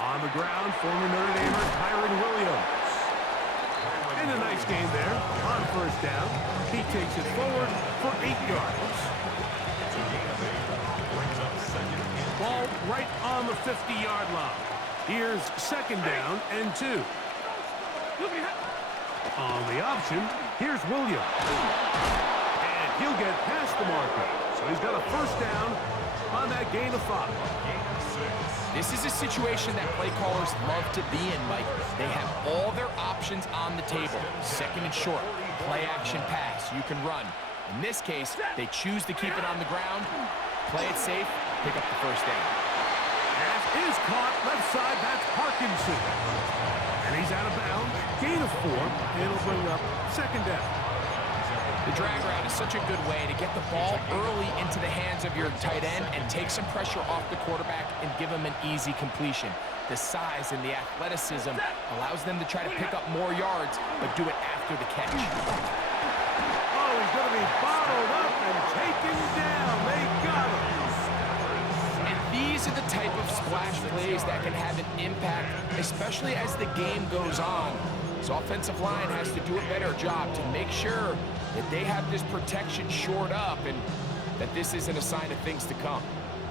On the ground, former Notre Damer Kyron Williams. And a nice game there. On first down, he takes it forward for 8 yards. Ball right on the 50-yard line. Here's second down and 2. On the option, here's Williams. And he'll get past the marker. So he's got a first down on that gain of 5. This is a situation that play callers love to be in, Mike. They have all their options on the table. Second and short, play action pass, you can run. In this case, they choose to keep it on the ground, play it safe, pick up the first down. Pass is caught left side, that's Parkinson. And he's out of bounds, gain of 4, it'll bring up second down. The drag route is such a good way to get the ball early into the hands of your tight end and take some pressure off the quarterback and give him an easy completion. The size and the athleticism allows them to try to pick up more yards, but do it after the catch. Oh, he's going to be bottled up and taken down. They got him. And these are the type of splash plays that can have an impact, especially as the game goes on. His offensive line has to do a better job to make sure that they have this protection shored up and that this isn't a sign of things to come.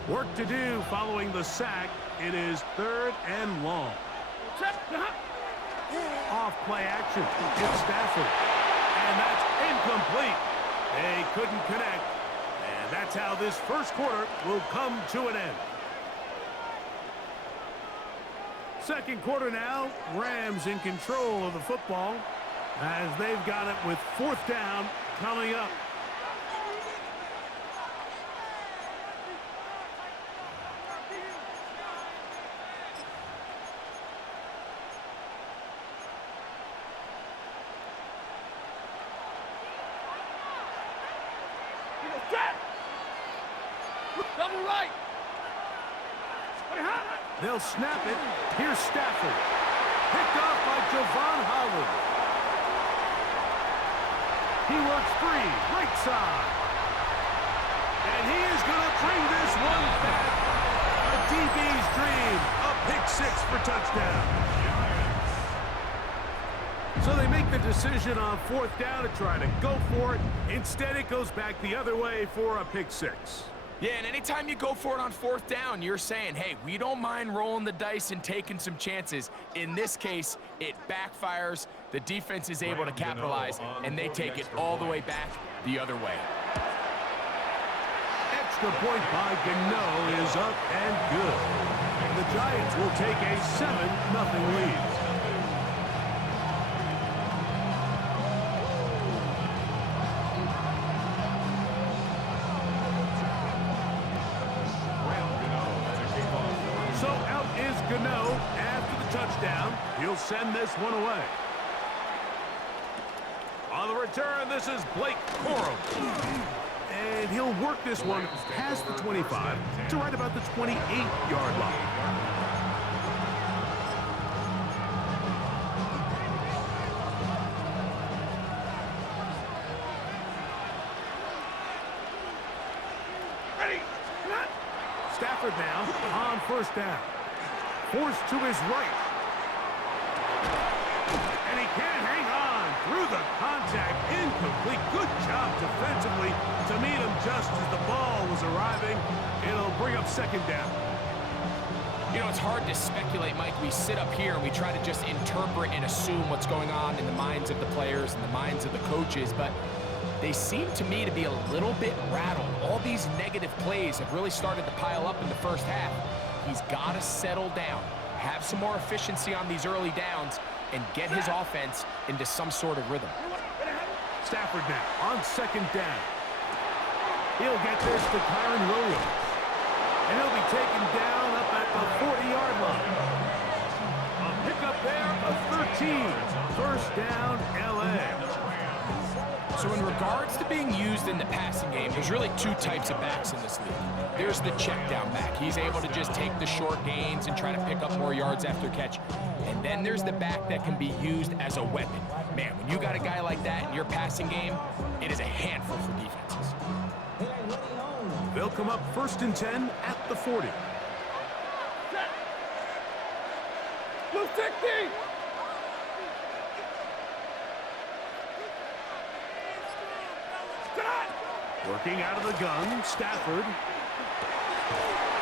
Work to do following the sack. It is 3rd and long. Off play action. It's Stafford. And that's incomplete. They couldn't connect. And that's how this first quarter will come to an end. Second quarter now, Rams in control of the football as they've got it with 4th down coming up. Double right. They'll snap it. Here's Stafford. Picked off by Javon Holland. He works free, right side. And he is going to bring this one back. A DB's dream. A pick 6 for touchdown. So they make the decision on 4th down to try to go for it. Instead, it goes back the other way for a pick 6. Yeah, and anytime you go for it on 4th down, you're saying, hey, we don't mind rolling the dice and taking some chances. In this case, it backfires. The defense is able to capitalize, and they take it all the way back the other way. Extra point by Gano is up and good. And the Giants will take a 7-0 lead. So out is Gano after the touchdown. He'll send this one away. On the return, this is Blake Corum. And he'll work this one past the 25 to right about the 28-yard line. Stafford now on first down. Forced to his right. And he can't hang on through the contact. Incomplete. Good job defensively to meet him just as the ball was arriving. It'll bring up second down. You know, it's hard to speculate, Mike. We sit up here and we try to just interpret and assume what's going on in the minds of the players and the minds of the coaches, but they seem to me to be a little bit rattled. All these negative plays have really started to pile up in the first half. He's got to settle down, have some more efficiency on these early downs, and get his offense into some sort of rhythm. Stafford now on second down. He'll get this to Kyron Williams. And he'll be taken down up at the 40-yard line. A pickup there of 13. First down, L.A. So in regards to being used in the passing game, there's really 2 types of backs in this league. There's the check down back. He's able to just take the short gains and try to pick up more yards after catch. And then there's the back that can be used as a weapon. Man, when you got a guy like that in your passing game, it is a handful for defenses. They'll come up 1st and 10 at the 40. Blue 60! Working out of the gun, Stafford.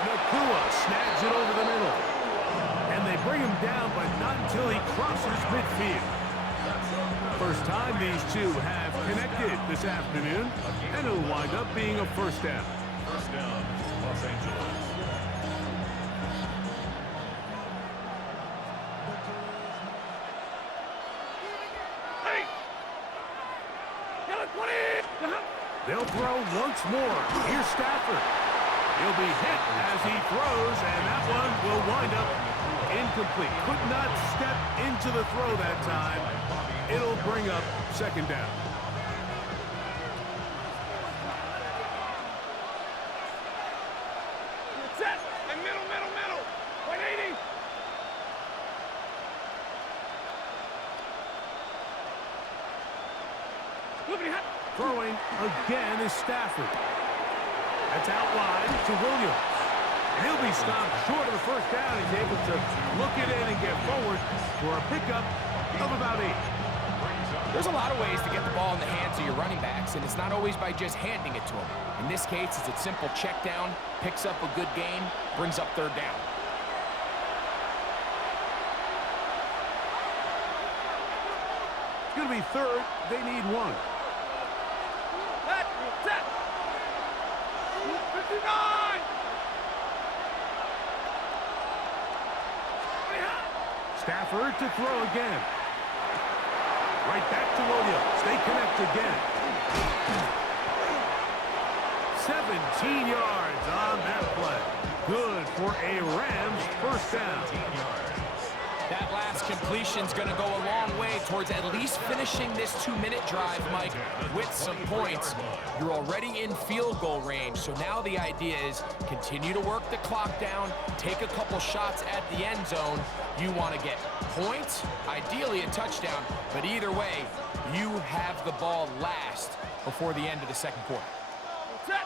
Nakua snags it over the middle. And they bring him down, but not until he crosses midfield. First time these two have connected this afternoon, and it'll wind up being a first down. First down, Los Angeles. They'll throw once more. Here's Stafford. He'll be hit as he throws, and that one will wind up incomplete. Could not step into the throw that time. It'll bring up second down. Set and middle. 180. Throwing again is Stafford. That's out wide to Williams. And he'll be stopped short of the first down. He's able to look it in and get forward for a pickup of about 8. There's a lot of ways to get the ball in the hands of your running backs, and it's not always by just handing it to them. In this case, it's a simple check down, picks up a good gain, brings up third down. It's going to be third. They need one. Set. 59. Stafford to throw again. Right back to Williams. They connect again. 17 yards on that play. Good for a Rams first down. That last completion's going to go a long way towards at least finishing this 2-minute drive, Mike, with some points. You're already in field goal range, so now the idea is continue to work the clock down, take a couple shots at the end zone. You want to get points, ideally a touchdown, but either way, you have the ball last before the end of the second quarter. Set.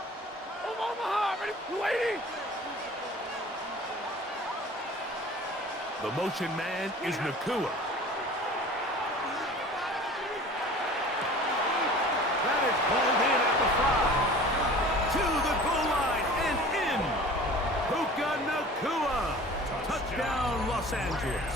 Omaha, ready. 280. The motion man is Nakua. That is pulled in at the 5. To the goal line and in. Puka Nakua. Touchdown, Los Angeles.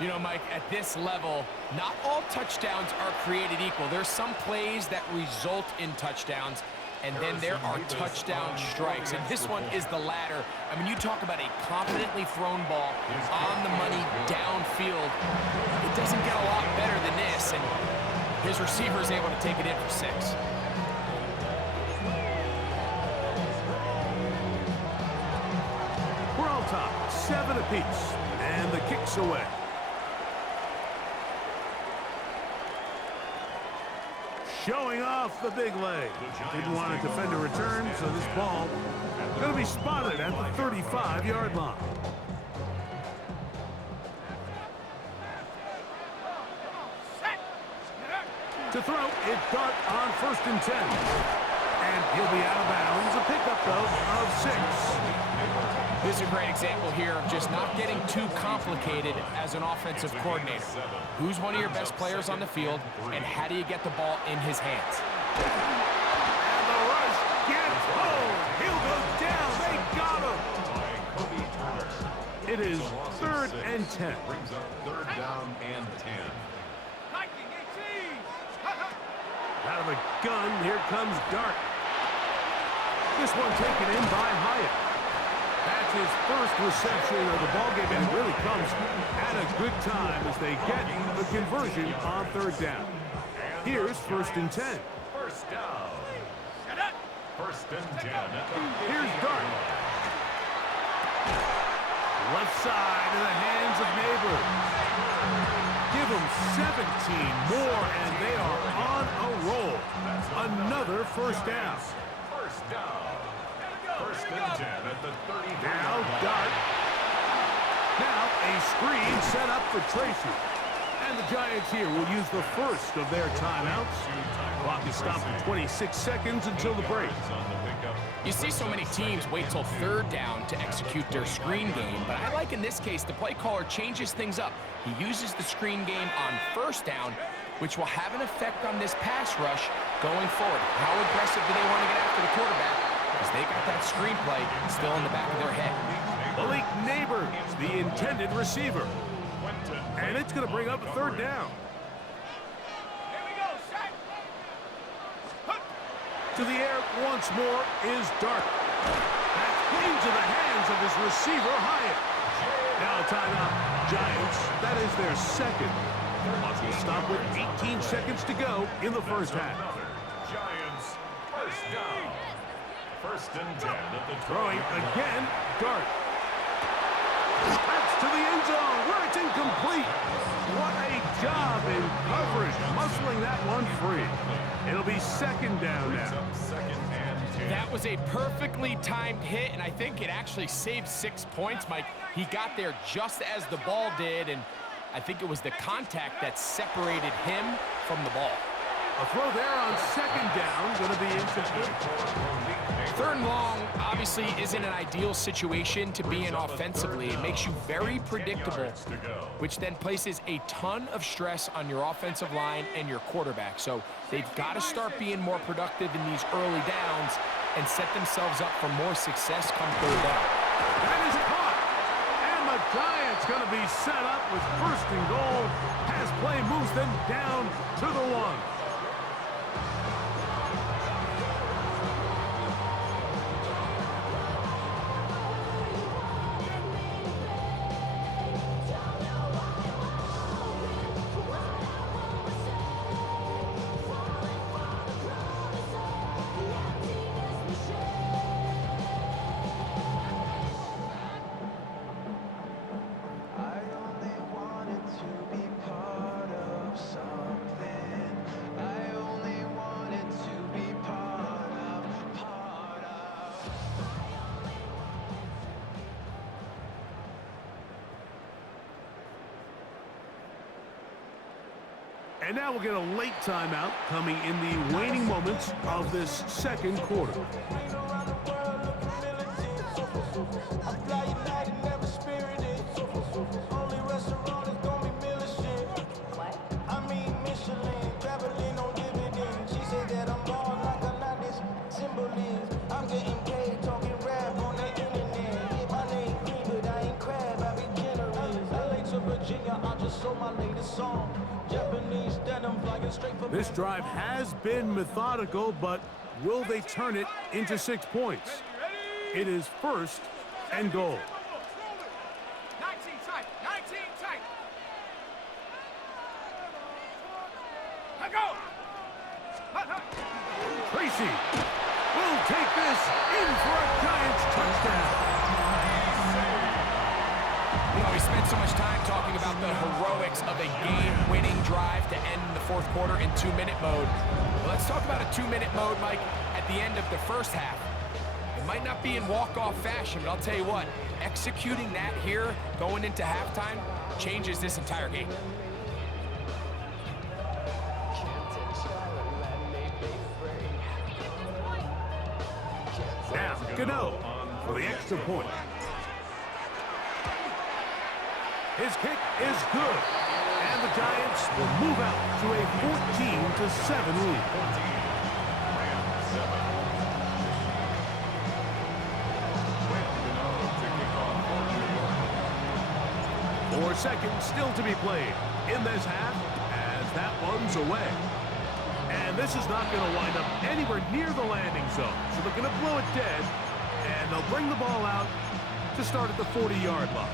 You know, Mike, at this level, not all touchdowns are created equal. There's some plays that result in touchdowns, and then there are touchdown strikes, and this one is the latter. I mean, you talk about a confidently thrown ball on the money downfield. It doesn't get a lot better than this, and his receiver is able to take it in for 6. We're on top, 7 apiece, and the kick's away. Showing off the big leg. Didn't want to defend a return, so this ball going to be spotted at the 35-yard line. To throw, it's Dart on 1st and 10. And he'll be out of bounds. A pickup, though, of 6. This is a great example here of just not getting too complicated as an offensive coordinator. Who's one of your best players on the field, and how do you get the ball in his hands? And the rush gets home. He'll go down. They got him. It is 3rd and 10. Brings up 3rd down and 10. Out of the gun, here comes Dart. This one taken in by Hyatt. That's his first reception of the ballgame, and it really comes at a good time as they get the conversion on 3rd down. Here's 1st and 10. First down. 1st and 10. Here's Dart. Left side in the hands of Neighbors. Give them 17 more, and they are on a roll. Another first down. First down. 1st and 10 at the 30. Now Dart. Now a screen set up for Tracy. And And the Giants here will use the first of their timeouts. Clock is stopped at 26 seconds until the break. You see so many teams wait till third down to execute their screen game, but I like in this case the play caller changes things up. He uses the screen game on first down, which will have an effect on this pass rush going forward. How aggressive do they want to get after the quarterback? Because they got that screenplay still in the back of their head. Malik Neighbors, the intended receiver. And it's going to bring up a third down. Here we go, set. To the air once more is Dart. That's into the hands of his receiver, Hyatt. Now timeout, Giants. That is their second. Clock will stop with 18 seconds to go in the first half. Giants, first down. First and 10 at the Throwing again, Dart. That's to the end zone where it's incomplete. What a job in coverage, muscling that one free. It'll be second down now. That was a perfectly timed hit, and I think it actually saved 6 points, Mike. He got there just as the ball did, and I think it was the contact that separated him from the ball. A throw there on second down, going to be incomplete. Third and long obviously isn't an ideal situation to be in offensively. It makes you very predictable, which then places a ton of stress on your offensive line and your quarterback. So they've got to start being more productive in these early downs and set themselves up for more success come third down. That is caught. And the Giants going to be set up with first and goal. Pass play moves them down to the one. And now we'll get a late timeout coming in the waning moments of this second quarter. This drive has been methodical, but will they turn it into 6 points? It is first and goal. 19 tight, 19 tight. Let go. Tracy will take this in for a Giants touchdown. You know, we spent so much time talking about the heroics of a game-winning drive to end the fourth quarter in 2-minute mode. Well, let's talk about a 2-minute mode, Mike, at the end of the first half. It might not be in walk-off fashion, but I'll tell you what, executing that here going into halftime changes this entire game. Now, Gano for the extra point. His kick is good, and the Giants will move out to a 14-7 lead. 4 seconds still to be played in this half as that one's away. And this is not going to wind up anywhere near the landing zone, so they're going to blow it dead, and they'll bring the ball out to start at the 40-yard line.